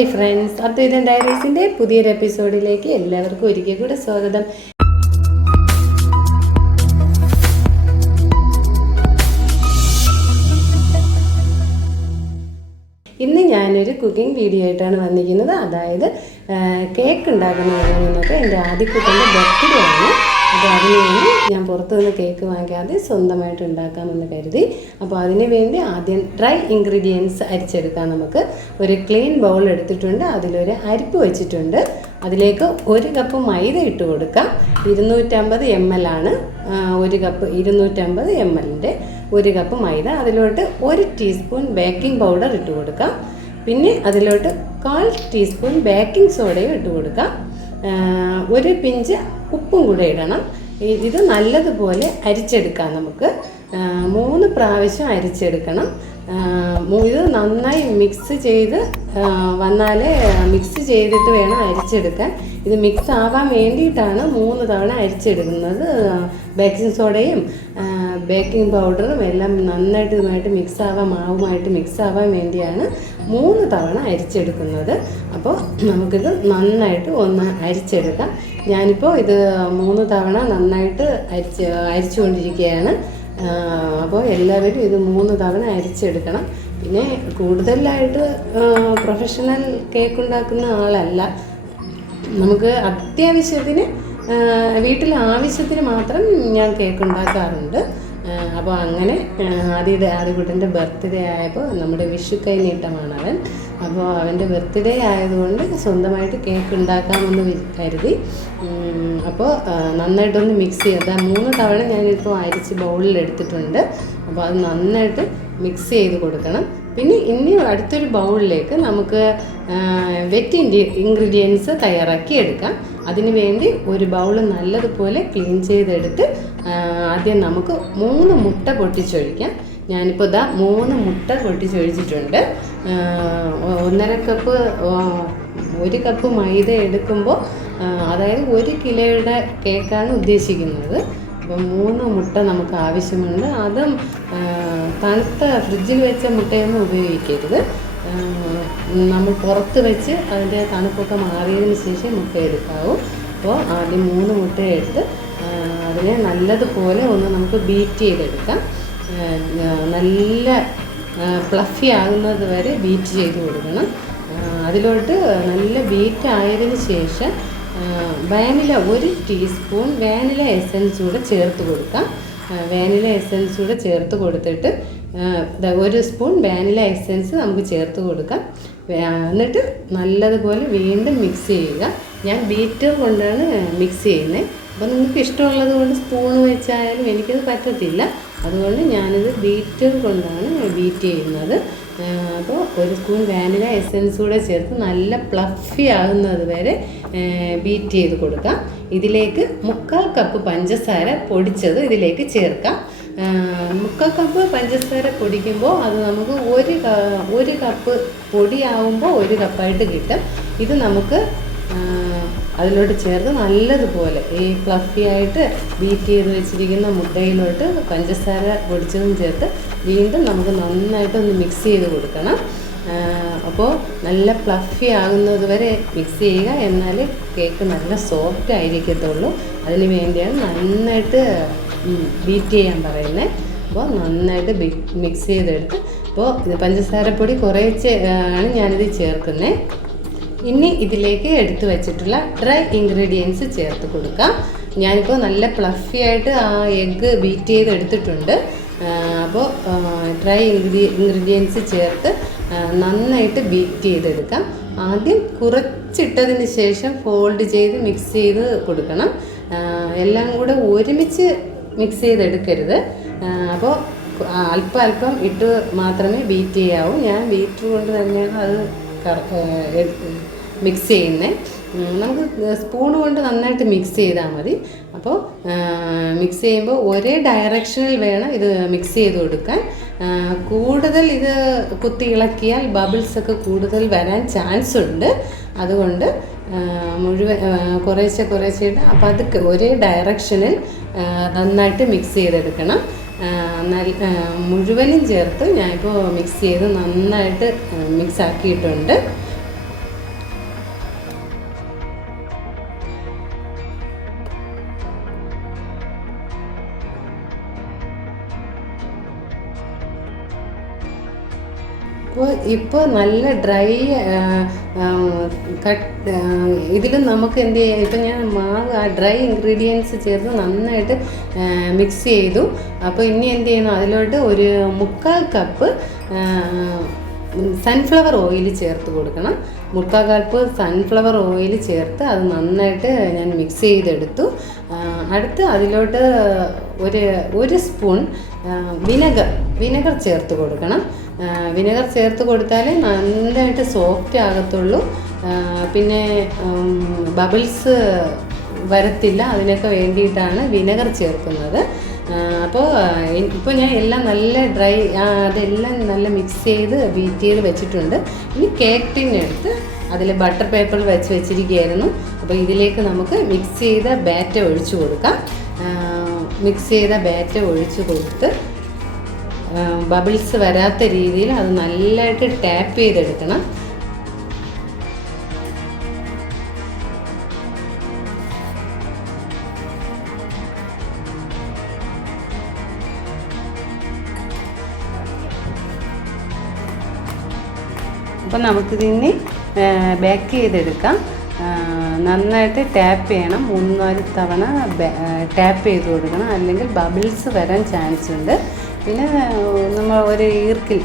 Hi friends, അദ്വൈതം ഡയറീസിൻ്റെ പുതിയൊരു എപ്പിസോഡിലേക്ക് എല്ലാവർക്കും ഒരിക്കൽ കൂടെ സ്വാഗതം. ഇന്ന് ഞാനൊരു കുക്കിംഗ് വീഡിയോ ആയിട്ടാണ് വന്നിരിക്കുന്നത്. അതായത് കേക്ക് ഉണ്ടാക്കുന്നതൊക്കെ എൻ്റെ ആദ്യക്കുട്ടൻ്റെ ബർത്ത്ഡേ ആണ്. അപ്പോൾ അതിനുവേണ്ടി ഞാൻ പുറത്തു നിന്ന് കേക്ക് വാങ്ങിക്കാതെ സ്വന്തമായിട്ട് ഉണ്ടാക്കാമെന്ന് കരുതി. അപ്പോൾ അതിന് വേണ്ടി ആദ്യം ഡ്രൈ ഇൻഗ്രീഡിയൻസ് അരിച്ചെടുക്കാം. നമുക്ക് ഒരു ക്ലീൻ ബൗൾ എടുത്തിട്ടുണ്ട്, അതിലൊരു അരിപ്പ് വെച്ചിട്ടുണ്ട്. അതിലേക്ക് 1 കപ്പ് മൈദ ഇട്ട് കൊടുക്കാം. 250 ml ആണ് ഒരു കപ്പ്. 250 ml 1 കപ്പ് മൈദ. അതിലോട്ട് 1 ടീസ്പൂൺ ബേക്കിംഗ് പൗഡർ ഇട്ട് കൊടുക്കാം. പിന്നെ അതിലോട്ട് 1/4 ടീസ്പൂൺ ബേക്കിംഗ് സോഡയും ഇട്ട് കൊടുക്കാം. 1 പിഞ്ച് ഉപ്പും കൂടെ ഇടണം. ഇത് നല്ലതുപോലെ അരിച്ചെടുക്കാം. നമുക്ക് 3 പ്രാവശ്യം അരിച്ചെടുക്കണം. ഇത് നന്നായി മിക്സ് ചെയ്ത് മിക്സ് ചെയ്തിട്ട് വേണം അരിച്ചെടുക്കാൻ. ഇത് മിക്സ് ആവാൻ വേണ്ടിയിട്ടാണ് 3 തവണ അരിച്ചെടുക്കുന്നത്. ബേക്കിംഗ് സോഡയും ബേക്കിംഗ് പൗഡറും എല്ലാം നന്നായിട്ട് മിക്സ് ആവാൻ, മാവുമായിട്ട് മിക്സ് ആവാൻ വേണ്ടിയാണ് 3 തവണ അരിച്ചെടുക്കുന്നത്. അപ്പോൾ നമുക്കിത് നന്നായിട്ട് ഒന്ന് അരിച്ചെടുക്കാം. ഞാനിപ്പോൾ ഇത് 3 തവണ നന്നായിട്ട് അരിച്ചുകൊണ്ടിരിക്കുകയാണ്. അപ്പോൾ എല്ലാവരും ഇത് 3 തവണ അരിച്ചെടുക്കണം. പിന്നെ കൂടുതലായിട്ട് പ്രൊഫഷണൽ കേക്ക് ഉണ്ടാക്കുന്ന ആളല്ല. നമുക്ക് അത്യാവശ്യത്തിന് വീട്ടിലെ ആവശ്യത്തിന് മാത്രം ഞാൻ കേക്ക് ഉണ്ടാക്കാറുണ്ട്. അപ്പോൾ അങ്ങനെ ആദ്യകുട്ടൻ്റെ ബർത്ത്ഡേ ആയപ്പോൾ നമ്മുടെ വിഷു കൈനീട്ടമാണ് അവൻ. അപ്പോൾ അവൻ്റെ ബർത്ത്ഡേ ആയതുകൊണ്ട് സ്വന്തമായിട്ട് കേക്ക് ഉണ്ടാക്കാമെന്ന് കരുതി. അപ്പോൾ നന്നായിട്ടൊന്ന് മിക്സ് ചെയ്ത് 3 തവണ ഞാനിപ്പോൾ അരിച്ച് ബൗളിൽ എടുത്തിട്ടുണ്ട്. അപ്പോൾ അത് നന്നായിട്ട് മിക്സ് ചെയ്ത് കൊടുക്കണം. പിന്നെ ഇനി അടുത്തൊരു ബൗളിലേക്ക് നമുക്ക് വെറ്റ് ഇൻഗ്രീഡിയൻസ് തയ്യാറാക്കി എടുക്കാം. അതിന് വേണ്ടി ഒരു ബൗൾ നല്ലതുപോലെ ക്ലീൻ ചെയ്തെടുത്ത് ആദ്യം നമുക്ക് 3 മുട്ട പൊട്ടിച്ചൊഴിക്കാം. ഞാനിപ്പോൾ 3 മുട്ട പൊട്ടിച്ചൊഴിച്ചിട്ടുണ്ട്. 1.5 കപ്പ് 1 കപ്പ് മൈദ എടുക്കുമ്പോൾ, അതായത് 1 കിലോയുടെ കേക്കാണ് ഉദ്ദേശിക്കുന്നത്. അപ്പോൾ 3 മുട്ട നമുക്ക് ആവശ്യമുണ്ട്. അതും തണുത്ത ഫ്രിഡ്ജിൽ വെച്ച മുട്ടയൊന്നും ഉപയോഗിക്കരുത്. നമ്മൾ പുറത്ത് വെച്ച് അതിൻ്റെ തണുപ്പൊക്കെ മാറിയതിന് ശേഷം മുട്ട എടുക്കാവൂ. അപ്പോൾ ആദ്യം 3 മുട്ട എടുത്ത് അതിനെ നല്ലതുപോലെ ഒന്ന് നമുക്ക് ബീറ്റ് ചെയ്തെടുക്കാം. നല്ല ഫ്ലഫി ആകുന്നത് വരെ ബീറ്റ് ചെയ്ത് കൊടുക്കണം. അതിലോട്ട് നല്ല ബീറ്റ് ആയതിന് ശേഷം വാനില 1 ടീസ്പൂൺ വാനില എസൻസ് കൂടെ ചേർത്ത് കൊടുക്കാം. വാനില എസൻസ് കൂടെ ചേർത്ത് കൊടുത്തിട്ട് 1 സ്പൂൺ വാനില എസൻസ് നമുക്ക് ചേർത്ത് കൊടുക്കാം. എന്നിട്ട് നല്ലതുപോലെ വീണ്ടും മിക്സ് ചെയ്യുക. ഞാൻ ബീറ്റർ കൊണ്ടാണ് മിക്സ് ചെയ്യുന്നത്. അപ്പോൾ നിങ്ങൾക്ക് ഇഷ്ടമുള്ളത് കൊണ്ട് സ്പൂൺ വെച്ചായാലും എനിക്കത് പറ്റത്തില്ല. അതുകൊണ്ട് ഞാനിത് ബീറ്റർ കൊണ്ടാണ് ബീറ്റ് ചെയ്യുന്നത്. അപ്പോൾ 1 സ്പൂൺ വാനില എസൻസ് കൂടെ ചേർത്ത് നല്ല ഫ്ലഫി ആകുന്നത് വരെ ബീറ്റ് ചെയ്ത് കൊടുക്കാം. ഇതിലേക്ക് 1/4 കപ്പ് പഞ്ചസാര പൊടിച്ചത് ഇതിലേക്ക് ചേർക്കാം. 1/4 കപ്പ് പഞ്ചസാര പൊടിക്കുമ്പോൾ അത് നമുക്ക് 1 കപ്പ് പൊടിയാവുമ്പോൾ 1 കപ്പായിട്ട് കിട്ടും. ഇത് നമുക്ക് അതിലോട്ട് ചേർത്ത് നല്ലതുപോലെ ഈ ഫ്ലഫി ആയിട്ട് ബീറ്റ് ചെയ്ത് വെച്ചിരിക്കുന്ന മുട്ടയിലോട്ട് പഞ്ചസാര പൊടിച്ചതും ചേർത്ത് വീണ്ടും നമുക്ക് നന്നായിട്ടൊന്ന് മിക്സ് ചെയ്ത് കൊടുക്കണം. അപ്പോൾ നല്ല ഫ്ലഫി ആകുന്നത് വരെ മിക്സ് ചെയ്യുക. എന്നാൽ കേക്ക് നല്ല സോഫ്റ്റ് ആയിരിക്കത്തുള്ളൂ. അതിന് വേണ്ടിയാണ് നന്നായിട്ട് ബീറ്റ് ചെയ്യാൻ പറയുന്നത്. അപ്പോൾ നന്നായിട്ട് മിക്സ് ചെയ്തെടുത്ത്, ഇപ്പോൾ പഞ്ചസാരപ്പൊടി കുറേശ്ശെ ആണ് ഞാനിത് ചേർക്കുന്നത്. ഇനി ഇതിലേക്ക് എടുത്തു വെച്ചിട്ടുള്ള ഡ്രൈ ഇൻഗ്രീഡിയൻസ് ചേർത്ത് കൊടുക്കാം. ഞാനിപ്പോൾ നല്ല ഫ്ലഫി ആയിട്ട് ആ എഗ്ഗ് ബീറ്റ് ചെയ്ത് എടുത്തിട്ടുണ്ട്. അപ്പോൾ ഡ്രൈ ഇൻഗ്രീഡിയൻസ് ചേർത്ത് നന്നായിട്ട് ബീറ്റ് ചെയ്തെടുക്കാം. ആദ്യം കുറച്ചിട്ടതിന് ശേഷം ഫോൾഡ് ചെയ്ത് മിക്സ് ചെയ്ത് കൊടുക്കണം. എല്ലാം കൂടെ ഒരുമിച്ച് മിക്സ് ചെയ്തെടുക്കരുത്. അപ്പോൾ അല്പം ഇട്ട് മാത്രമേ ബീറ്റ് ചെയ്യാവൂ. ഞാൻ ബീറ്റർ കൊണ്ട് തന്നെയാണ് അത് മിക്സ് ചെയ്യുന്നത്. നമുക്ക് സ്പൂൺ കൊണ്ട് നന്നായിട്ട് മിക്സ് ചെയ്താൽ മതി. അപ്പോൾ മിക്സ് ചെയ്യുമ്പോൾ ഒരേ ഡയറക്ഷനിൽ വേണം ഇത് മിക്സ് ചെയ്ത് കൊടുക്കാൻ. കൂടുതൽ ഇത് കുത്തി ഇളക്കിയാൽ ബബിൾസൊക്കെ കൂടുതൽ വരാൻ ചാൻസ് ഉണ്ട്. അതുകൊണ്ട് കുറേശ്ശെ ഇട്ട് പതുക്കെ ഒരേ ഡയറക്ഷനിൽ നന്നായിട്ട് മിക്സ് ചെയ്തെടുക്കണം. മുഴുവനും ചേർത്ത് ഞാനിപ്പോൾ മിക്സ് ചെയ്ത് നന്നായിട്ട് മിക്സ് ആക്കിയിട്ടുണ്ട്. ഇപ്പോൾ നല്ല ഡ്രൈ കട്ട് ഇതിലും നമുക്ക് എന്ത് ചെയ്യാം, ഇപ്പം ഞാൻ മാവ് ആ ഡ്രൈ ഇൻഗ്രീഡിയൻസ് ചേർത്ത് നന്നായിട്ട് മിക്സ് ചെയ്തു. അപ്പോൾ ഇനി എന്ത് ചെയ്യണം, അതിലോട്ട് ഒരു 1/4 കപ്പ് സൺഫ്ലവർ ഓയിൽ ചേർത്ത് കൊടുക്കണം. 1/4 കപ്പ് സൺഫ്ലവർ ഓയിൽ ചേർത്ത് അത് നന്നായിട്ട് ഞാൻ മിക്സ് ചെയ്തെടുത്തു. അടുത്ത് അതിലോട്ട് ഒരു സ്പൂൺ വിനെഗർ ചേർത്ത് കൊടുക്കണം. വിനെഗർ ചേർത്ത് കൊടുത്താലേ നന്നായിട്ട് സോഫ്റ്റ് ആകത്തുള്ളൂ. പിന്നെ ബബിൾസ് വരത്തില്ല. അതിനൊക്കെ വേണ്ടിയിട്ടാണ് വിനെഗർ ചേർക്കുന്നത്. ഇപ്പോൾ ഞാൻ എല്ലാം നല്ല അതെല്ലാം നല്ല മിക്സ് ചെയ്ത് ബീറ്റ് ചെയ്ത് വെച്ചിട്ടുണ്ട്. ഇനി കേക്ക് ടിന്നെടുത്ത് അതിൽ ബട്ടർ പേപ്പർ വെച്ചിരിക്കുകയായിരുന്നു. അപ്പോൾ ഇതിലേക്ക് നമുക്ക് മിക്സ് ചെയ്ത ബാറ്റർ ഒഴിച്ചു കൊടുക്കാം. മിക്സ് ചെയ്ത ബാറ്റർ ഒഴിച്ച് കൊടുത്ത് ബബിൾസ് വരാത്ത രീതിയിൽ അത് നല്ലതായിട്ട് ടാപ്പ് ചെയ്തെടുക്കണം. അപ്പോൾ നമുക്കിതിന് ബേക്ക് ചെയ്തെടുക്കാം. നന്നായിട്ട് ടാപ്പ് ചെയ്യണം. 3-4 തവണ ടാപ്പ് ചെയ്ത് കൊടുക്കണം, അല്ലെങ്കിൽ ബബിൾസ് വരാൻ ചാൻസ് ഉണ്ട്. പിന്നെ നമ്മൾ ഒരു ഈർക്കിൽ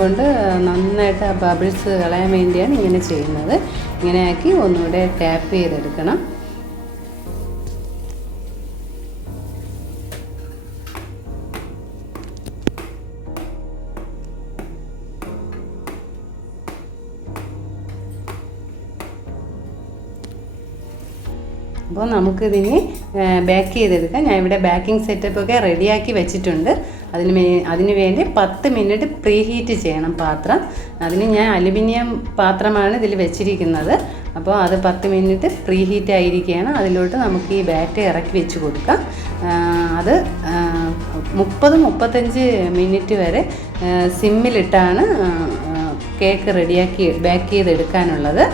കൊണ്ട് നന്നായിട്ട് ആ ബബിൾസ് കളയാൻ വേണ്ടിയാണ് ഇങ്ങനെ ചെയ്യുന്നത്. ഇങ്ങനെയാക്കി ഒന്നുകൂടെ ടാപ്പ് ചെയ്തെടുക്കണം. അപ്പോൾ നമുക്കിതിന് ബേക്ക് ചെയ്തെടുക്കാം. ഞാൻ ഇവിടെ ബേക്കിംഗ് സെറ്റപ്പൊക്കെ റെഡിയാക്കി വെച്ചിട്ടുണ്ട്. അതിന് വേണ്ടി 10 മിനിറ്റ് പ്രീ ഹീറ്റ് ചെയ്യണം പാത്രം. അതിന് ഞാൻ അലുമിനിയം പാത്രമാണ് ഇതിൽ വെച്ചിരിക്കുന്നത്. അപ്പോൾ അത് 10 മിനിറ്റ് പ്രീ ഹീറ്റ് ആയിരിക്കുകയാണ്. അതിലോട്ട് നമുക്ക് ഈ ബാറ്റർ ഇറക്കി വെച്ച് കൊടുക്കാം. അത് 30-35 മിനിറ്റ് വരെ സിമ്മിലിട്ടാണ് കേക്ക് ബേക്ക് ചെയ്തെടുക്കാനുള്ളത്.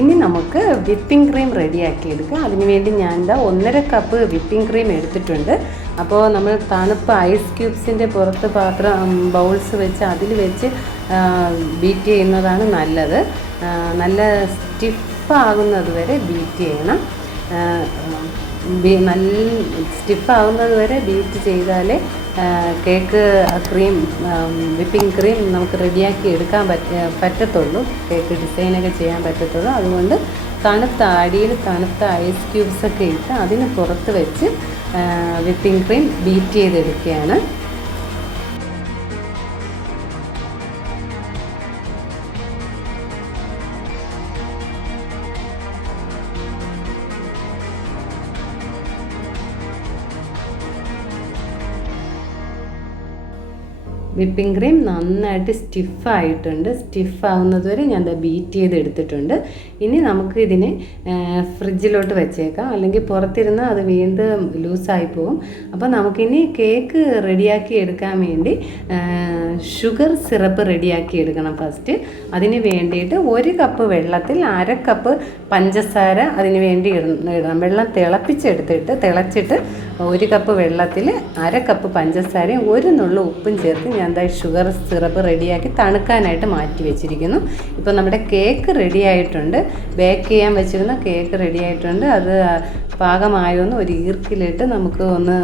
ഇനി നമുക്ക് വിപ്പിംഗ് ക്രീം റെഡിയാക്കി എടുക്കാം. അതിനുവേണ്ടി ഞാൻ 1.5 കപ്പ് വിപ്പിംഗ് ക്രീം എടുത്തിട്ടുണ്ട്. അപ്പോൾ നമ്മൾ തണുപ്പ് ഐസ് ക്യൂബ്സിൻ്റെ പുറത്ത് ബൗൾസ് വെച്ച് അതിൽ വെച്ച് ബീറ്റ് ചെയ്യുന്നതാണ് നല്ലത്. നല്ല സ്റ്റിഫാകുന്നത് വരെ ബീറ്റ് ചെയ്യണം. നല്ല സ്റ്റിഫാകുന്നത് വരെ ബീറ്റ് ചെയ്താലേ കേക്ക് വിപ്പിംഗ് ക്രീം നമുക്ക് റെഡിയാക്കി എടുക്കാൻ പറ്റത്തുള്ളൂ. കേക്ക് ഡിസൈനൊക്കെ ചെയ്യാൻ പറ്റത്തുള്ളൂ. അതുകൊണ്ട് അടിയിൽ തണുത്ത ഐസ് ക്യൂബ്സൊക്കെ ഇട്ട് അതിന് പുറത്ത് വെച്ച് വിപ്പിംഗ് ക്രീം ബീറ്റ് ചെയ്തെടുക്കുകയാണ്. വിപ്പിംഗ് ക്രീം നന്നായിട്ട് സ്റ്റിഫായിട്ടുണ്ട്. സ്റ്റിഫാവുന്നത് വരെ ഞാൻ ബീറ്റ് ചെയ്തെടുത്തിട്ടുണ്ട്. ഇനി നമുക്ക് ഇതിനെ ഫ്രിഡ്ജിലോട്ട് വെച്ചേക്കാം, അല്ലെങ്കിൽ പുറത്തിരുന്ന് അത് വീണ്ടും ലൂസായി പോകും. അപ്പോൾ നമുക്കിനി കേക്ക് റെഡിയാക്കി എടുക്കാൻ വേണ്ടി ഷുഗർ സിറപ്പ് റെഡിയാക്കി എടുക്കണം ഫസ്റ്റ്. അതിന് വേണ്ടിയിട്ട് 1 കപ്പ് വെള്ളത്തിൽ 1/2 കപ്പ് പഞ്ചസാര അതിന് വേണ്ടി ഇടണം. വെള്ളം തിളച്ചിട്ട് 1 കപ്പ് വെള്ളത്തിൽ 1/2 കപ്പ് പഞ്ചസാരയും 1 നുള്ളു ഉപ്പും ചേർത്ത് ഞാൻ ഷുഗർ സിറപ്പ് റെഡിയാക്കി തണുക്കാനായിട്ട് മാറ്റി വെച്ചിരിക്കുന്നു. ഇപ്പോൾ നമ്മുടെ കേക്ക് റെഡി ആയിട്ടുണ്ട്. ബേക്ക് ചെയ്യാൻ വെച്ചിരുന്ന കേക്ക് റെഡി ആയിട്ടുണ്ട്. അത് പാകമായോന്ന് ഒരു ഈർക്കിലിട്ട് നമുക്ക് ഒന്ന്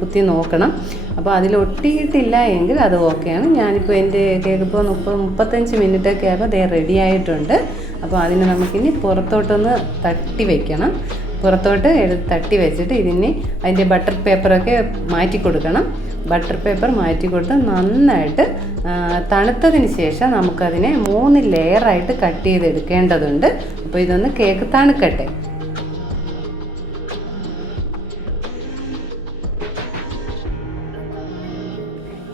കുത്തി നോക്കണം. അപ്പോൾ അതിലൊട്ടിയിട്ടില്ല എങ്കിൽ അത് ഓക്കെയാണ്. ഞാനിപ്പോൾ എൻ്റെ കേക്ക് ഇപ്പോൾ 30-35 മിനിറ്റൊക്കെ ആയപ്പോൾ അതേ റെഡി ആയിട്ടുണ്ട്. അപ്പോൾ അതിന് നമുക്കിനി പുറത്തോട്ടൊന്ന് തട്ടി വയ്ക്കണം. പുറത്തോട്ട് തട്ടി വെച്ചിട്ട് അതിൻ്റെ ബട്ടർ പേപ്പറൊക്കെ മാറ്റി കൊടുക്കണം. ബട്ടർ പേപ്പർ മാറ്റി കൊടുത്ത് നന്നായിട്ട് തണുത്തതിന് ശേഷം നമുക്കതിനെ 3 ലെയറായിട്ട് കട്ട് ചെയ്തെടുക്കേണ്ടതുണ്ട്. അപ്പോൾ ഇതൊന്ന് കേക്ക് തണുക്കട്ടെ.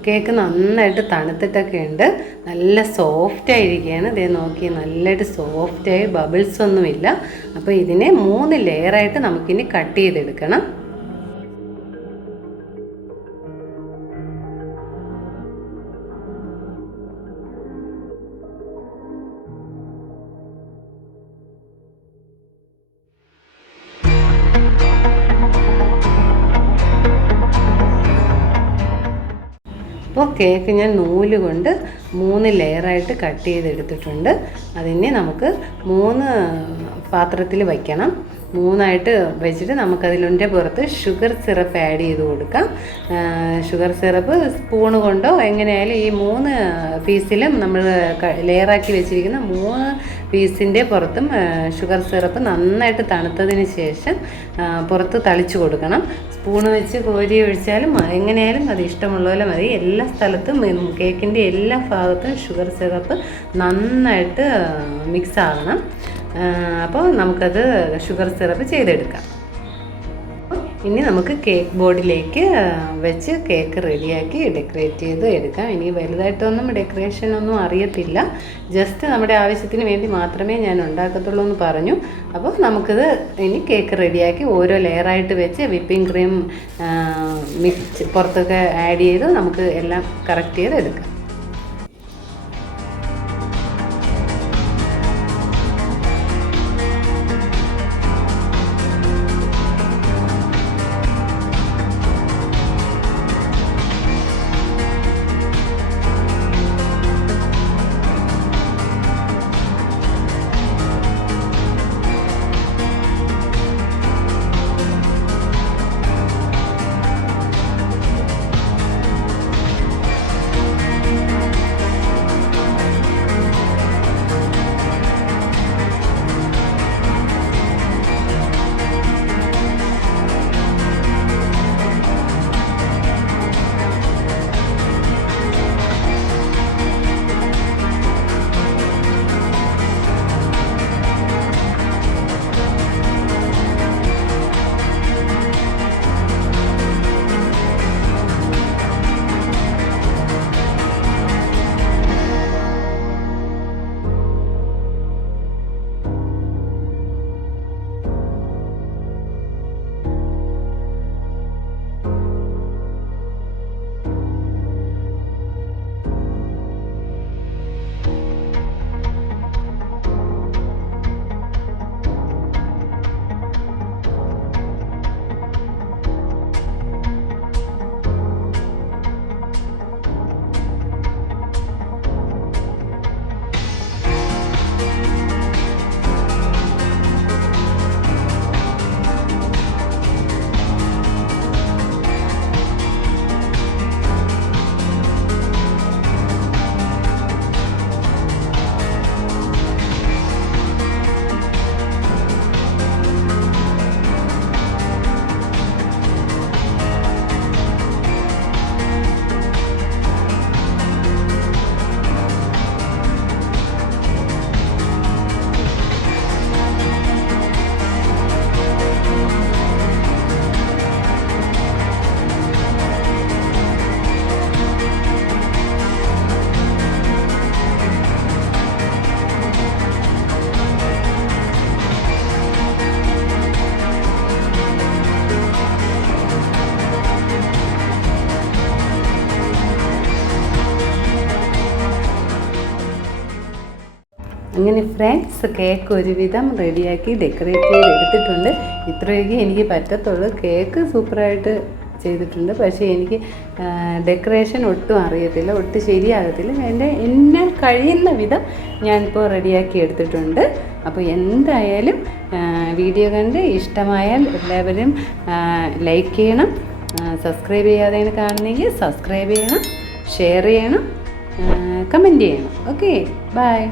കേക്ക് നന്നായിട്ട് തണുത്തിട്ടൊക്കെ ഉണ്ട്. നല്ല സോഫ്റ്റായിരിക്കുകയാണ്. ഇതേ നോക്കി നല്ലതായിട്ട് സോഫ്റ്റായി, ബബിൾസ് ഒന്നുമില്ല. അപ്പോൾ ഇതിനെ 3 ലെയറായിട്ട് നമുക്കിനി കട്ട് ചെയ്തെടുക്കണം. അപ്പോൾ കേക്ക് ഞാൻ നൂല് കൊണ്ട് 3 ലെയറായിട്ട് കട്ട് ചെയ്തെടുത്തിട്ടുണ്ട്. അതിനെ നമുക്ക് 3 പാത്രത്തിൽ വയ്ക്കണം. 3ആയിട്ട് വെച്ചിട്ട് നമുക്കതിൻ്റെ പുറത്ത് ഷുഗർ സിറപ്പ് ആഡ് ചെയ്ത് കൊടുക്കാം. ഷുഗർ സിറപ്പ് സ്പൂണ് കൊണ്ടോ എങ്ങനെയായാലും ഈ 3 പീസിലും നമ്മൾ ലെയറാക്കി വെച്ചിരിക്കുന്ന 3 പീസിൻ്റെ പുറത്തും ഷുഗർ സിറപ്പ് നന്നായിട്ട് തണുത്തതിന് ശേഷം പുറത്ത് തളിച്ചു കൊടുക്കണം. സ്പൂണ് വെച്ച് കോരി ഒഴിച്ചാലും എങ്ങനെയായാലും അത് ഇഷ്ടമുള്ള പോലെ മതി. എല്ലാ സ്ഥലത്തും കേക്കിൻ്റെ എല്ലാ ഭാഗത്തും ഷുഗർ സിറപ്പ് നന്നായിട്ട് മിക്സ് ആകണം. അപ്പോൾ നമുക്കത് ഷുഗർ സിറപ്പ് ചെയ്തെടുക്കാം. ഇനി നമുക്ക് കേക്ക് ബോർഡിലേക്ക് വെച്ച് കേക്ക് റെഡിയാക്കി ഡെക്കറേറ്റ് ചെയ്ത് എടുക്കാം. ഇനി വലുതായിട്ടൊന്നും ഡെക്കറേഷനൊന്നും അറിയത്തില്ല, ജസ്റ്റ് നമ്മുടെ ആവശ്യത്തിന് വേണ്ടി മാത്രമേ ഞാൻ ഉണ്ടാക്കത്തുള്ളൂ എന്ന് പറഞ്ഞു. അപ്പോൾ നമുക്കിത് ഇനി കേക്ക് റെഡിയാക്കി ഓരോ ലെയറായിട്ട് വെച്ച് വിപ്പിംഗ് ക്രീം മിക്സ് പുറത്തൊക്കെ ആഡ് ചെയ്ത് നമുക്ക് എല്ലാം കറക്റ്റ് ചെയ്ത് എടുക്കാം. അങ്ങനെ ഫ്രണ്ട്സ്, കേക്ക് ഒരുവിധം റെഡിയാക്കി ഡെക്കറേറ്റ് ചെയ്ത് എടുത്തിട്ടുണ്ട്. ഇത്രയൊക്കെ എനിക്ക് പറ്റത്തുള്ളൂ. കേക്ക് സൂപ്പറായിട്ട് ചെയ്തിട്ടുണ്ട്, പക്ഷേ എനിക്ക് ഡെക്കറേഷൻ ഒട്ടും അറിയത്തില്ല, ഒട്ടും ശരിയാകത്തില്ല. എന്നെ കഴിയുന്ന വിധം ഞാനിപ്പോൾ റെഡിയാക്കി എടുത്തിട്ടുണ്ട്. അപ്പോൾ എന്തായാലും വീഡിയോ കണ്ട് ഇഷ്ടമായാൽ എല്ലാവരും ലൈക്ക് ചെയ്യണം, സബ്സ്ക്രൈബ് ചെയ്യാതെയാണ് കാണുന്നെങ്കിൽ സബ്സ്ക്രൈബ് ചെയ്യണം, ഷെയർ ചെയ്യണം, കമൻറ്റ് ചെയ്യണം. Okay, by.